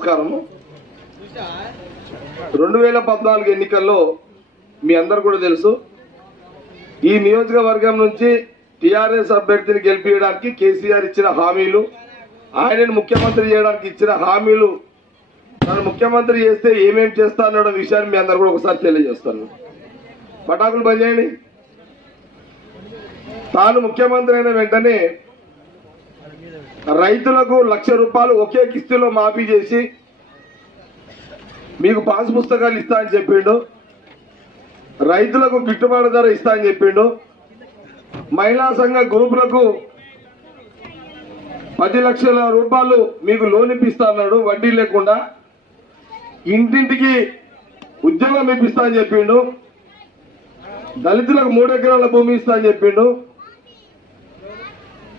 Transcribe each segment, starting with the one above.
నమస్కారము. రెండు వేల పద్నాలుగు ఎన్నికల్లో మీ అందరు కూడా తెలుసు. ఈ నియోజకవర్గం నుంచి టిఆర్ఎస్ అభ్యర్థిని గెలిపించడానికి కేసీఆర్ ఇచ్చిన హామీలు ఆయనను ముఖ్యమంత్రి చేయడానికి ఇచ్చిన హామీలు తను ముఖ్యమంత్రి చేస్తే ఏమేమి చేస్తా అన్న విషయాన్ని మీ అందరు కూడా ఒకసారి తెలియజేస్తాను. పటాకులు బంద్ చేయండి. తాను ముఖ్యమంత్రి అయిన వెంటనే రైతులకు లక్ష రూపాయలు ఒకే కిస్తీలో మాఫీ చేసి మీకు పాస్ పుస్తకాలు ఇస్తా అని చెప్పిండు. రైతులకు గిట్టుబాటు ధర ఇస్తా అని చెప్పిండు. మహిళా సంఘ గ్రూపులకు పది లక్షల రూపాయలు మీకు లోన్ ఇప్పిస్తా అన్నాడు వడ్డీ లేకుండా. ఇంటింటికి ఉద్యోగం ఇప్పిస్తా అని చెప్పిండు. దళితులకు మూడు ఎకరాల భూమి ఇస్తా అని చెప్పిండు.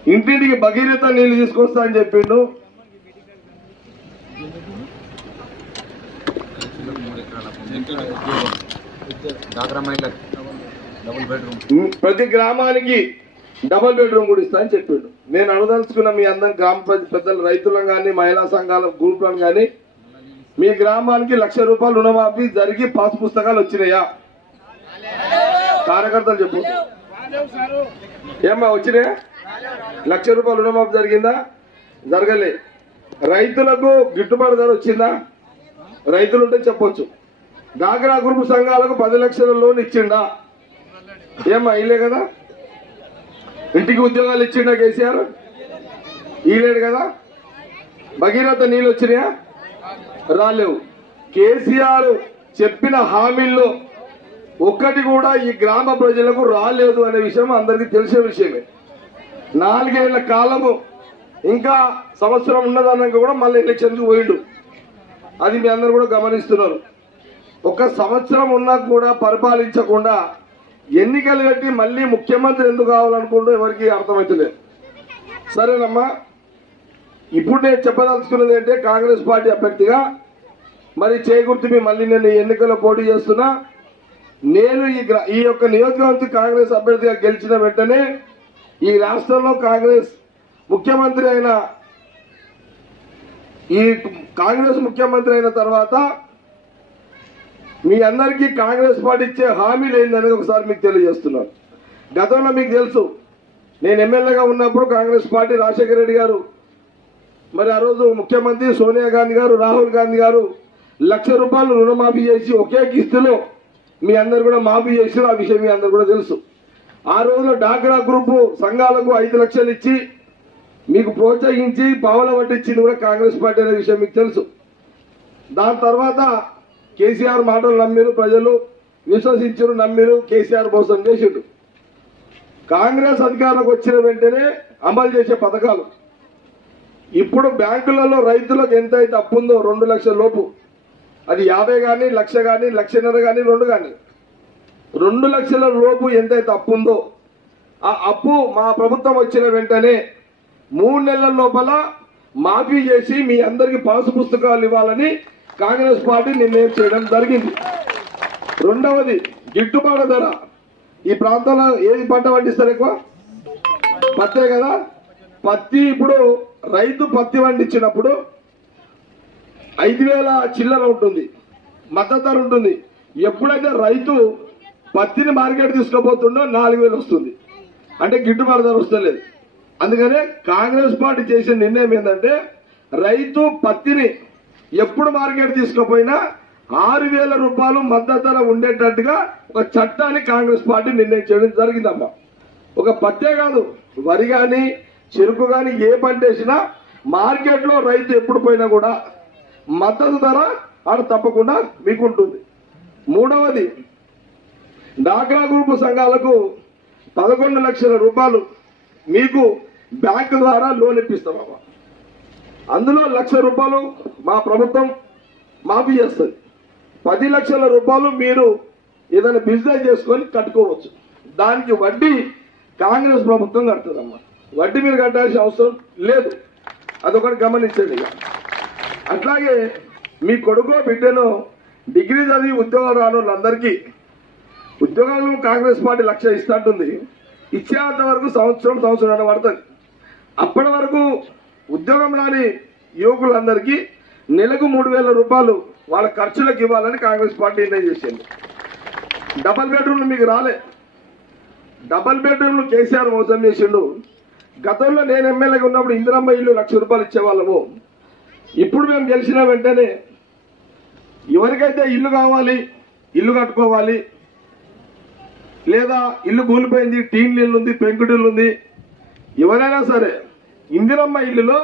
ఇంటింటికి భగీరథ నీళ్ళు తీసుకొస్తా అని చెప్పిండు. ప్రతి గ్రామానికి డబుల్ బెడ్రూమ్ కూడా ఇస్తా అని చెప్పిండు. నేను అడదలుచుకున్న మీ అందరం గ్రామ పెద్ద- పెద్దలు రైతులను కానీ మహిళా సంఘాల గ్రూపులను కానీ మీ గ్రామానికి లక్ష రూపాయలు రుణమాఫీ జరిగి పాస్ పుస్తకాలు వచ్చినాయా? కార్యకర్తలు చెప్పు. ఏమ్మా వచ్చినాయా? లక్ష రూపాయలు రుణమాఫీ జరిగిందా? జరగలే. రైతులకు గిట్టుబాటు ధర వచ్చిందా? రైతులు ఉంటే చెప్పొచ్చు. డాక్రా గ్రూప్ సంఘాలకు పది లక్షల లోన్ ఇచ్చిండా? ఏమా ఇలే కదా? ఇంటికి ఉద్యోగాలు ఇచ్చిండా కేసీఆర్? ఈలేడు కదా? భగీరథ నీళ్ళు వచ్చినాయా? రాలేవు. కేసీఆర్ చెప్పిన హామీల్లో ఒక్కటి కూడా ఈ గ్రామ ప్రజలకు రాలేదు అనే విషయం అందరికీ తెలిసే విషయమే. నాలుగేళ్ళ కాలము ఇంకా సంవత్సరం ఉన్నదానికి కూడా మళ్ళీ ఎలక్షన్కి పోయిండు. అది మీ అందరు కూడా గమనిస్తున్నారు. ఒక సంవత్సరం ఉన్నా కూడా పరిపాలించకుండా ఎన్నికలు కట్టి మళ్ళీ ముఖ్యమంత్రి ఎందుకు కావాలనుకుంటూ ఎవరికి అర్థమవుతలేదు సరేనమ్మా ఇప్పుడు నేను చెప్పదలుచుకున్నది ఏంటంటే కాంగ్రెస్ పార్టీ అభ్యర్థిగా మరి చేకూర్తి మీ మళ్ళీ నేను ఈ ఎన్నికల్లో పోటీ చేస్తున్నా. నేను ఈ గ్రా- ఈ యొక్క నియోజకవర్గం కాంగ్రెస్ అభ్యర్థిగా గెలిచిన వెంటనే ఈ రాష్ట్రంలో కాంగ్రెస్ ముఖ్యమంత్రి అయిన ఈ కాంగ్రెస్ ముఖ్యమంత్రి అయిన తర్వాత మీ అందరికీ కాంగ్రెస్ పార్టీ ఇచ్చే హామీలు ఏందనేది ఒకసారి మీకు తెలియజేస్తున్నాను. గతంలో మీకు తెలుసు నేను ఎమ్మెల్యేగా ఉన్నప్పుడు కాంగ్రెస్ పార్టీ రాజశేఖర రెడ్డి గారు మరి ఆ రోజు ముఖ్యమంత్రి సోనియా గాంధీ గారు రాహుల్ గాంధీ గారు లక్ష రూపాయలు రుణమాఫీ చేసి ఒకే కిస్తులో మీ అందరు కూడా మాఫీ చేసిన ఆ విషయం మీ అందరు కూడా తెలుసు. ఆ రోజులో డాగ్రా గ్రూపు సంఘాలకు ఐదు లక్షలు ఇచ్చి మీకు ప్రోత్సహించి పావల పట్టించింది కూడా కాంగ్రెస్ పార్టీ అనే విషయం మీకు తెలుసు. దాని తర్వాత కేసీఆర్ మాటలు నమ్మిరు ప్రజలు విశ్వసించరు నమ్మిరు కేసీఆర్ మోసం చేసిండు కాంగ్రెస్ అధికారంలోకి వచ్చిన వెంటనే అమలు చేసే పథకాలు. ఇప్పుడు బ్యాంకులలో రైతులకు ఎంత అయితే అప్పు ఉందో రెండు లక్షల లోపు. అది యాభై కానీ లక్ష కానీ లక్షన్నర కానీ రెండు కానీ రెండు లక్షల లోపు ఎంతైతే అప్పు ఉందో ఆ అప్పు మా ప్రభుత్వం వచ్చిన వెంటనే మూడు నెలల లోపల మాఫీ చేసి మీ అందరికి పాసు పుస్తకాలు ఇవ్వాలని కాంగ్రెస్ పార్టీ నిర్ణయం చేయడం జరిగింది. రెండవది గిట్టుబాటు ధర. ఈ ప్రాంతంలో ఏది పంట పండిస్తారు ఎక్కువ? పత్తే కదా? పత్తి ఇప్పుడు రైతు పత్తి పండించినప్పుడు ఐదు వేల చిల్లర ఉంటుంది. మద్దతు ధర ఉంటుంది. ఎప్పుడైతే రైతు పత్తిని మార్కెట్ తీసుకుపోతుండో నాలుగు వేలు వస్తుంది. అంటే గిట్టుబాటు ధర వస్తలేదు. అందుకనే కాంగ్రెస్ పార్టీ చేసిన నిర్ణయం ఏంటంటే రైతు పత్తిని ఎప్పుడు మార్కెట్ తీసుకుపోయినా ఆరు వేల రూపాయలు మద్దతు ధర ఉండేటట్టుగా ఒక చట్టాన్ని కాంగ్రెస్ పార్టీ నిర్ణయం చేయడం జరిగిందమ్మా. ఒక పత్తే కాదు వరి కానీ చెరుకు కానీ ఏ పంట వేసినా మార్కెట్లో రైతు ఎప్పుడు పోయినా కూడా మద్దతు ధర ఆడ తప్పకుండా మీకు ఉంటుంది మూడవది డాక్రా గ్రూపు సంఘాలకు పదకొండు లక్షల రూపాయలు మీకు బ్యాంకు ద్వారా లోన్ ఇప్పిస్తామమ్మా అందులో లక్ష రూపాయలు మా ప్రభుత్వం మాఫీ చేస్తుంది. పది లక్షల రూపాయలు మీరు ఏదైనా బిజినెస్ చేసుకొని కట్టుకోవచ్చు. దానికి వడ్డీ కాంగ్రెస్ ప్రభుత్వం కడుతుందమ్మా. వడ్డీ మీరు కట్టాల్సిన అవసరం లేదు. అదొకటి గమనించండి అట్లాగే మీ కొడుకో బిడ్డను డిగ్రీ చదివి ఉద్యోగాలు రాని వాళ్ళందరికీ ఉద్యోగాలను కాంగ్రెస్ పార్టీ లక్ష ఇస్తుంటుంది. ఇచ్చేంత వరకు సంవత్సరం సంవత్సరం పడుతుంది. అప్పటి వరకు ఉద్యోగం రాని యువకులందరికీ నెలకు మూడు వేల రూపాయలు వాళ్ళ ఖర్చులకు ఇవ్వాలని కాంగ్రెస్ పార్టీ నిర్ణయం చేసింది. డబల్ బెడ్రూమ్లు మీకు రాలే. డబల్ బెడ్రూమ్లు కేసీఆర్ మోసం చేసిండు. గతంలో నేను ఎమ్మెల్యేగా ఉన్నప్పుడు ఇందిరమ్మ ఇల్లు లక్ష రూపాయలు ఇచ్చేవాళ్ళము. ఇప్పుడు మేము గెలిచిన వెంటనే ఎవరికైతే ఇల్లు కావాలి ఇల్లు కట్టుకోవాలి లేదా ఇల్లు కూలిపోయింది టీన్ ఇల్లు ఉంది పెంకుటిల్లు ఉంది. ఎవరైనా సరే ఇందిరమ్మ ఇల్లులో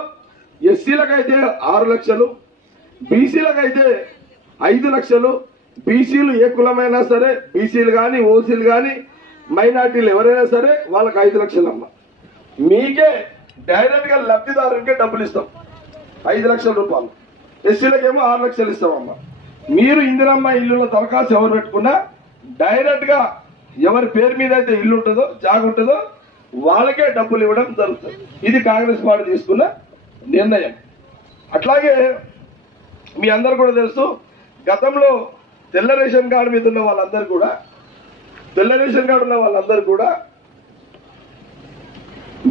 ఎస్సీలకైతే ఆరు లక్షలు బీసీలకైతే ఐదు లక్షలు బీసీలు ఏ కులమైనా సరే బీసీలు కానీ ఓసీలు కానీ మైనార్టీలు ఎవరైనా సరే వాళ్ళకి ఐదు లక్షలు అమ్మ మీకే డైరెక్ట్గా లబ్ధిదారునికే డబ్బులు ఇస్తాం. ఐదు లక్షల రూపాయలు. ఎస్సీలకేమో ఆరు లక్షలు ఇస్తామమ్మా. మీరు ఇందిరమ్మ ఇల్లులో దరఖాస్తు ఎవరు పెట్టుకున్నా డైరెక్ట్గా ఎవరి పేరు మీద అయితే ఇల్లు ఉంటుందో జాగ ఉంటుందో వాళ్ళకే డబ్బులు ఇవ్వడం జరుగుతుంది. ఇది కాంగ్రెస్ పార్టీ తీసుకున్న నిర్ణయం. అట్లాగే మీ అందరు కూడా తెలుసు గతంలో తెల్ల రేషన్ కార్డు మీద ఉన్న వాళ్ళందరూ కూడా తెల్ల రేషన్ కార్డు ఉన్న వాళ్ళందరూ కూడా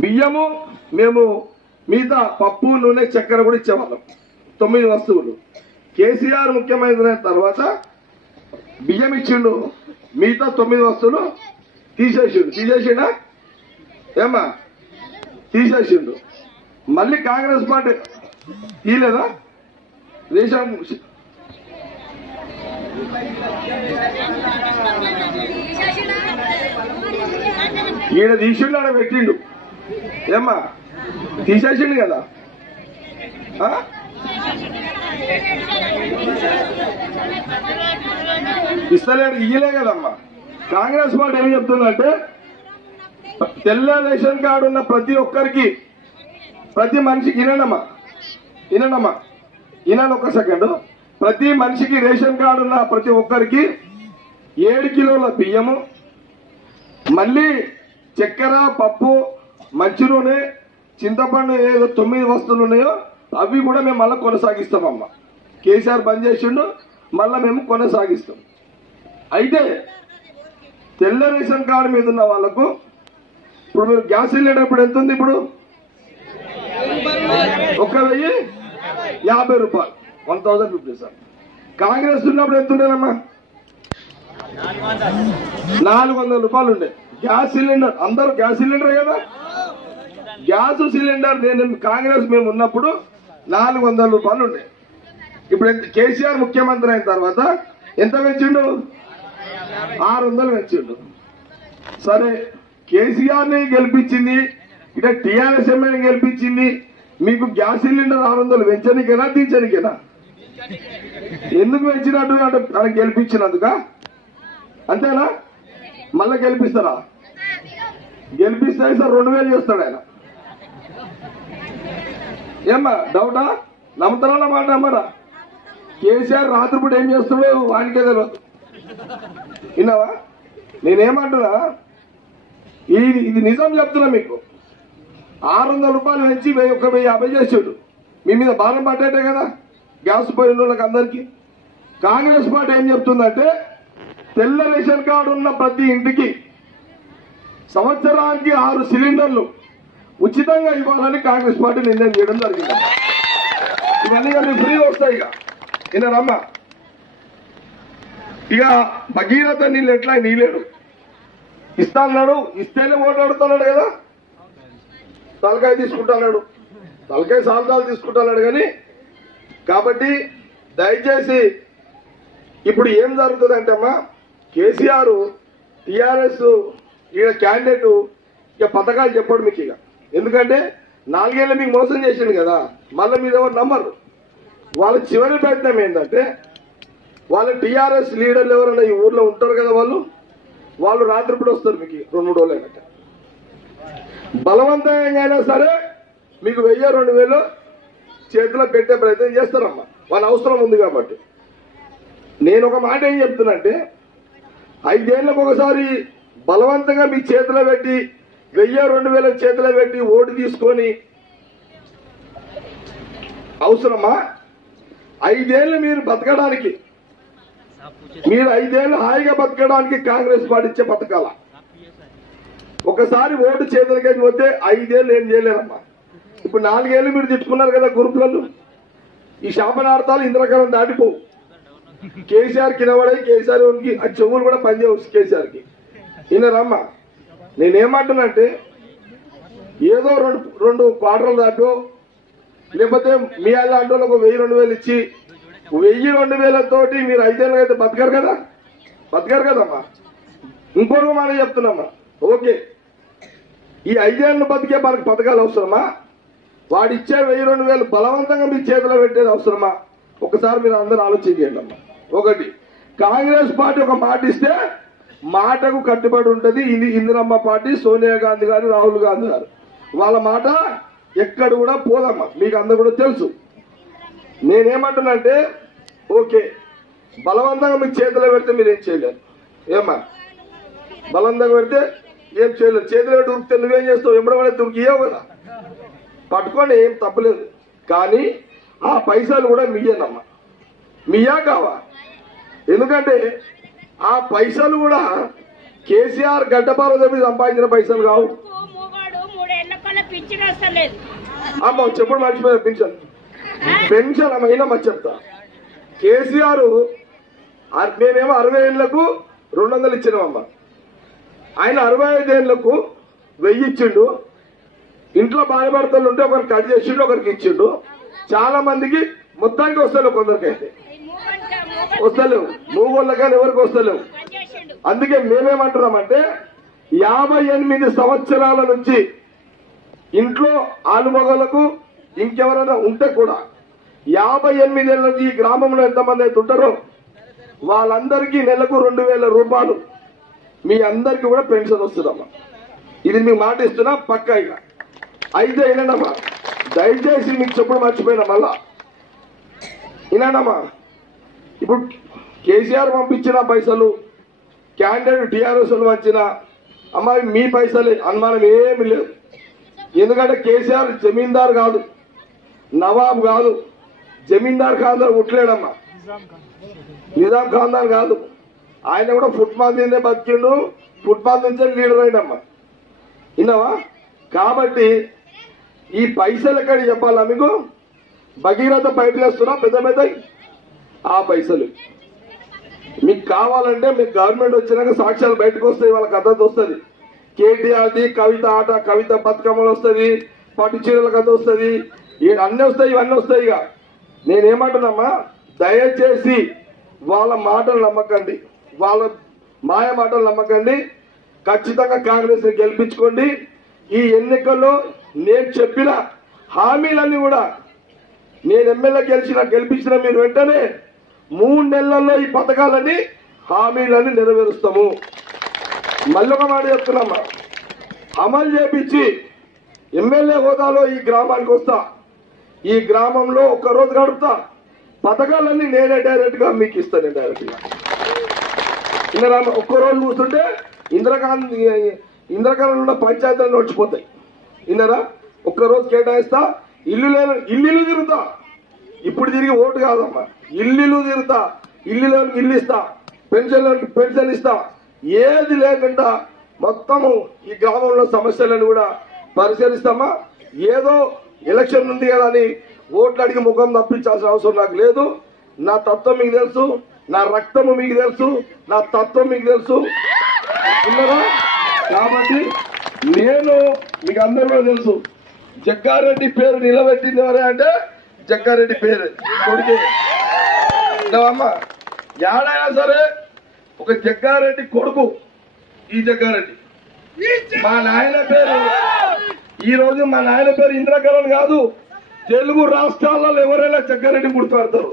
బియ్యము మేము మిగతా పప్పు నూనె చక్కెర కూడా ఇచ్చేవాళ్ళం. తొమ్మిది వస్తువులు. కేసీఆర్ ముఖ్యమైన తర్వాత బియ్యం ఇచ్చిండు. మిగతా తొమ్మిది వస్తువులు తీసేసిండు. తీసేసిండా? ఏమ్మా? తీసేసిండు. మళ్ళీ కాంగ్రెస్ పార్టీ తీయలేదా? రేషన్ ఈయన తీసిండు ఆడ పెట్టిండు. ఏమ్మా? తీసేసిండు కదా? ఇస్తలేడు ఇయ్యలే కదమ్మా. కాంగ్రెస్ పార్టీ ఏం చెప్తుందంటే తెల్ల రేషన్ కార్డు ఉన్న ప్రతి ఒక్కరికి ప్రతి మనిషికి వినండమ్మా వినండమ్మా వినండి ఒక సెకండ్ ప్రతి మనిషికి రేషన్ కార్డు ఉన్న ప్రతి ఒక్కరికి ఏడు కిలోల బియ్యము మళ్ళీ చక్కెర పప్పు మంచి నూనె చింతపండు ఏదో తొమ్మిది వస్తువులు ఉన్నాయో అవి కూడా మేము మళ్ళీ కొనసాగిస్తామమ్మా. కేసీఆర్ బంద్ చేసిండు మళ్ళీ మేము కొనసాగిస్తాం. అయితే తెల్ల రేషన్ కార్డు మీద ఉన్న వాళ్ళకు ఇప్పుడు మీరు గ్యాస్ సిలిండర్ ఇప్పుడు ఎంత ఉంది ఇప్పుడు? ఒక వెయ్యి యాభై రూపాయలు. వన్ థౌసండ్ రూపీస్ కాంగ్రెస్ ఉన్నప్పుడు ఎంత ఉండేనమ్మా నాలుగు వందల రూపాయలు ఉండే. Gas cylinder. అందరూ గ్యాస్ సిలిండర్ కదా? గ్యాస్ సిలిండర్ నేను కాంగ్రెస్ మేము ఉన్నప్పుడు నాలుగు వందల రూపాయలు ఉండే. ఇప్పుడు కేసీఆర్ ముఖ్యమంత్రి అయిన తర్వాత ఎంత పెంచిండు? ఆరు వందలు పెంచిండు. సరే కేసీఆర్ని గెలిపించింది ఇక టిఆర్ఎస్ ఎమ్మెల్యే గెలిపించింది మీకు గ్యాస్ సిలిండర్ ఆరు వందలు పెంచనికేనా దించనికేనా ఎందుకు పెంచినట్టు అంటే తనకు గెలిపించినందుక? అంతేనా? మళ్ళా గెలిపిస్తారా? గెలిపిస్తే సార్ రెండు వేలు చేస్తాడు ఆయన. ఏమ్మా డౌటా? నమ్ముతారా మాట అమ్మరా. కేసీఆర్ రాత్రిపూట ఏం చేస్తాడో వానికే తెలియదు విన్నావా? నేనేమంటున్నా? ఇది ఇది నిజం చెప్తున్నా మీకు. ఆరు వందల రూపాయలు పెంచి వెయ్యి ఒక వెయ్యి యాభై చేసాడు. మీ మీద భారం పట్టేటే కదా గ్యాస్ పోయిన వాళ్ళకి అందరికీ. కాంగ్రెస్ పార్టీ ఏం చెప్తుందంటే తెల్ల రేషన్ కార్డు ఉన్న ప్రతి ఇంటికి సంవత్సరానికి ఆరు సిలిండర్లు ఉచితంగా ఇవ్వాలని కాంగ్రెస్ పార్టీ నిర్ణయం చేయడం జరిగింది. ఇవన్నీ కానీ ఫ్రీ వస్తాయి ఇక. విన్నారమ్మా ఇక భగీరథ నీళ్ళు ఎట్లా? నీలేడు ఇస్తా అన్నాడు ఇస్తేనే ఓట్లాడుతున్నాడు కదా. తలకాయ తీసుకుంటాడు తలకాయ సాల్తాలు తీసుకుంటాడు కానీ కాబట్టి దయచేసి ఇప్పుడు ఏం జరుగుతుందంటే అమ్మా కేసీఆర్ టీఆర్ఎస్ ఈయన క్యాండిడేట్ ఇక పథకాలు చెప్పాడు మీకు ఇక ఎందుకంటే నాలుగేళ్ళు మీకు మోసం చేసిండు కదా మళ్ళీ మీరు ఎవరు నమ్మరు. వాళ్ళ చివరి ప్రయత్నం ఏంటంటే వాళ్ళ టీఆర్ఎస్ లీడర్లు ఎవరైనా ఈ ఊర్లో ఉంటారు కదా వాళ్ళు వాళ్ళు రాత్రిపూట వస్తారు మీకు రెండు మూడు రోజులు అయినట్టు బలవంతంగా అయినా సరే మీకు వెయ్యి రెండు వేలు చేతిలో పెట్టే ప్రయత్నం చేస్తారమ్మా. వాళ్ళ అవసరం ఉంది కాబట్టి. నేను ఒక మాట ఏం చెప్తున్నా అంటే ఐదేళ్ళకు ఒకసారి బలవంతంగా మీ చేతిలో పెట్టి వెయ్యి రెండు వేల చేతిలో పెట్టి ఓటు తీసుకొని అవసరమా? ఐదేళ్ళు మీరు బతకడానికి. మీరు ఐదేళ్ళు హాయిగా బతకడానికి కాంగ్రెస్ పార్టీ ఇచ్చే పథకాల? ఒకసారి ఓటు చేతులకి పోతే ఐదేళ్ళు ఏం చేయలేరమ్మా. ఇప్పుడు నాలుగేళ్ళు మీరు తిట్టుకున్నారు కదా గురుకులలో. ఈ శాపనార్థాలు ఇంద్రకరం దాటిపోవు. కేసీఆర్ కినబడి కేసీఆర్కి ఆ చెవులు కూడా పనిచేయవచ్చు కేసీఆర్కి. కి వినరమ్మా. నేనేమంటున్నానంటే ఏదో రెండు రెండు క్వార్టర్లు దాటో లేకపోతే మీ అలాంటి వాళ్ళకు వెయ్యి రెండు వేలు ఇచ్చి వెయ్యి రెండు వేలతోటి మీరు ఐదేళ్ళు అయితే బతకరు కదా? బతకరు కదమ్మా? ఇంకొక మాట చెప్తున్నామ్మా ఓకే. ఈ ఐదేళ్ళు బతికే మనకు పథకాలు అవసరమా? వాడిచ్చే వెయ్యి రెండు వేలు బలవంతంగా మీ చేతిలో పెట్టేది అవసరమా? ఒకసారి మీరు అందరూ ఆలోచించండి అమ్మా. ఒకటి కాంగ్రెస్ పార్టీ ఒక మాట ఇస్తే మాటకు కట్టుబడి ఉంటది ఇది ఇందిరమ్మ పార్టీ సోనియా గాంధీ గారు రాహుల్ గాంధీ గారు. వాళ్ళ మాట ఎక్కడ కూడా పోదమ్మా. మీకు అందరు కూడా తెలుసు. నేనేమంటున్నానంటే ఓకే బలవంతంగా మీకు చేతిలో పెడితే మీరు ఏం చేయలేరు. ఏమ్మా? బలవంతంగా పెడితే ఏం చేయలేదు చేతిలో పెట్టి ఉరికితే నువ్వేం చేస్తావు? ఎమ్మడబడే దురికి ఇవ్వవు కదా. పట్టుకోండి ఏం తప్పలేదు. కానీ ఆ పైసలు కూడా మీయేనమ్మా మీయా కావా? ఎందుకంటే ఆ పైసలు కూడా కేసీఆర్ గడ్డపాల మీద సంపాదించిన పైసలు కావు. అమ్మ చెప్పుడు మర్చిపోయా పెన్షన్ పెన్షన్ అమ్మ అయినా చెప్తా కేసీఆర్ నేనేమో అరవై ఏళ్ళకు రెండు వందలు ఇచ్చినామమ్మ. ఆయన అరవై ఐదు ఏళ్ళకు వెయ్యి ఇచ్చిండు. ఇంట్లో బాధపడతలు ఉంటే ఒకరికి కట్ చేసిండు ఒకరికి ఇచ్చిండు. చాలా మందికి మొత్తానికి వస్తలేవు కొందరికైతే. వస్తలేవు. నువ్వు వాళ్ళ కానీ ఎవరికి వస్తలేవు. అందుకే మేమేమంటున్నామంటే యాభై ఎనిమిది సంవత్సరాల నుంచి ఇంట్లో ఆలుమగలకు ఇంకెవరైనా ఉంటే కూడా యాభై ఎనిమిది నుంచి ఈ గ్రామంలో ఎంతమంది అయితే ఉంటారో వాళ్ళందరికీ నెలకు రెండు వేల రూపాయలు మీ అందరికీ కూడా పెన్షన్ వస్తుందమ్మా. ఇది మీకు మాట ఇస్తున్నా పక్కా ఇక. అయితే వినండమ్మా దయచేసి మీకు చెప్పుడు మర్చిపోయినా మళ్ళా. వినండమ్మా ఇప్పుడు కేసీఆర్ పంపించిన పైసలు క్యాండిడేట్ టీఆర్ఎస్ వచ్చిన అమ్మాయి మీ పైసలే అనుమానం ఏమి లేదు. ఎందుకంటే కేసీఆర్ జమీందార్ కాదు నవాబ్ కాదు జమీందార్ ఖాందార్ ఉట్లేడమ్మా నిజాం ఖాందార్ కాదు. ఆయన కూడా ఫుట్పాత్ మీదనే బతికిండు ఫుట్పాత్ నుంచే లీడర్ అయినమ్మా విన్నావా? కాబట్టి ఈ పైసలు ఎక్కడ చెప్పాలా మీకు? భగీరథ పైపులు వేస్తున్నా పెద్ద పెద్ద ఆ పైసలు. మీకు కావాలంటే మీకు గవర్నమెంట్ వచ్చినాక సాక్ష్యాలు బయటకు వస్తాయి వాళ్ళకి వస్తుంది. కేటీఆర్ది కవిత ఆట కవిత బతుకమ్మలు వస్తుంది పట్టు చీరల కథ వస్తుంది. ఈ- అన్నీ వస్తాయి ఇవన్నీ వస్తాయి ఇక. నేనేమంటున్నామా? దయచేసి వాళ్ళ మాటలు నమ్మకండి. వాళ్ళ మాయ మాటలు నమ్మకండి. ఖచ్చితంగా కాంగ్రెస్ని గెలిపించుకోండి. ఈ ఎన్నికల్లో నేను చెప్పిన హామీలన్నీ కూడా నేను ఎమ్మెల్యే గెలిచిన గెలిపించిన మీరు వెంటనే మూడు నెలల్లో ఈ పథకాలని హామీలని నెరవేరుస్తాము. మళ్ళీ ఒక మాట చెప్తున్నామా అమలు చేపించి ఎమ్మెల్యే హోదాలో ఈ గ్రామానికి వస్తా. ఈ గ్రామంలో ఒక్క రోజు గడుపుతా. పథకాలన్నీ నేనే డైరెక్ట్గా మీకు ఇస్తాను డైరెక్ట్గా. ఇందిరా ఒక్క రోజు కూర్చుంటే ఇందిరాగాంధీ ఇందిరాకాలంలో ఉన్న పంచాయతీలు నడిచిపోతాయి. ఇన్నరా ఒక్క రోజు కేటాయిస్తా. ఇల్లు లేని ఇల్లు తిరుగుతా. ఇప్పుడు తిరిగి ఓటు కాదమ్మా. ఇల్లు తిరుగుతా ఇల్లు ఇల్లు ఇస్తా పెన్షన్ పెన్షన్ ఇస్తా. ఏది లేకుండా మొత్తము ఈ గ్రామంలో సమస్యలను కూడా పరిశీలిస్తామా? ఏదో ఎలక్షన్ ఉంది కదా అని ఓట్లు అడిగి ముఖం తప్పించాల్సిన అవసరం నాకు లేదు. నా తత్వం మీకు తెలుసు నా రక్తము మీకు తెలుసు నా తత్వం మీకు తెలుసు. ఉన్నారా? కాబట్టి నేను మీకు అందరూ తెలుసు. జగ్గారెడ్డి పేరు నిలబెట్టింది ఎవరే అంటే జగ్గారెడ్డి పేరు కొడుకే. అమ్మ ఏడైనా సరే ఒక జగ్గారెడ్డి కొడుకు ఈ జగ్గారెడ్డి. మా నాయన పేరు ఈ రోజు మా నాయన పేరు ఇంద్రకరణ్ కాదు తెలుగు రాష్ట్రాలలో ఎవరైనా జగ్గారెడ్డి గుర్తుపడతారు.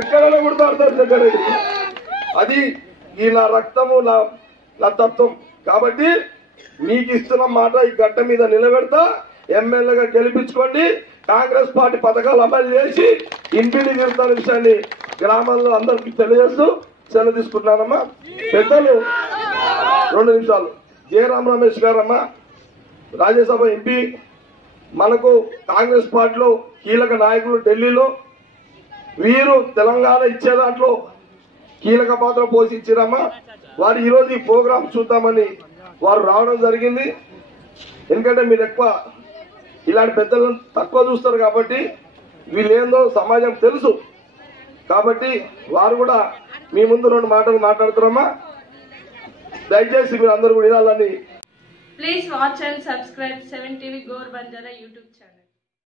ఎక్కడైనా గుర్తుపడతారు జగ్గారెడ్డి. అది ఈ నా రక్తము నా నా తత్వం. కాబట్టి మీకు ఇస్తున్న మాట ఈ గట్ట మీద నిలబెడతా ఎమ్మెల్యేగా గెలిపించుకోండి కాంగ్రెస్ పార్టీ పథకాలు అమలు చేసి ఇంటిని తిరుగుతున్న విషయాన్ని గ్రామాల్లో అందరికీ తెలియజేస్తూ సెలవు తీసుకుంటున్నానమ్మా. పెద్దలు రెండు నిమిషాలు. జయరాం రమేష్ గారమ్మా. రాజ్యసభ ఎంపీ. మనకు కాంగ్రెస్ పార్టీలో కీలక నాయకులు ఢిల్లీలో. వీరు తెలంగాణ ఇచ్చే దాంట్లో కీలక పాత్ర పోషించారమ్మా. వారు ఈరోజు ఈ ప్రోగ్రాం చూద్దామని వారు రావడం జరిగింది. ఎందుకంటే మీరు ఎక్కువ ఇలాంటి పెద్దలను తక్కువ చూస్తారు కాబట్టి వీళ్ళేందో సమాజం తెలుసు. కాబట్టి వారు కూడా మీ ముందు రెండు మాటలు మాట్లాడుతున్నామా? దయచేసి మీరు అందరూ కూడా వినాలని. Please watch and subscribe seven TV Gor Banjara YouTube channel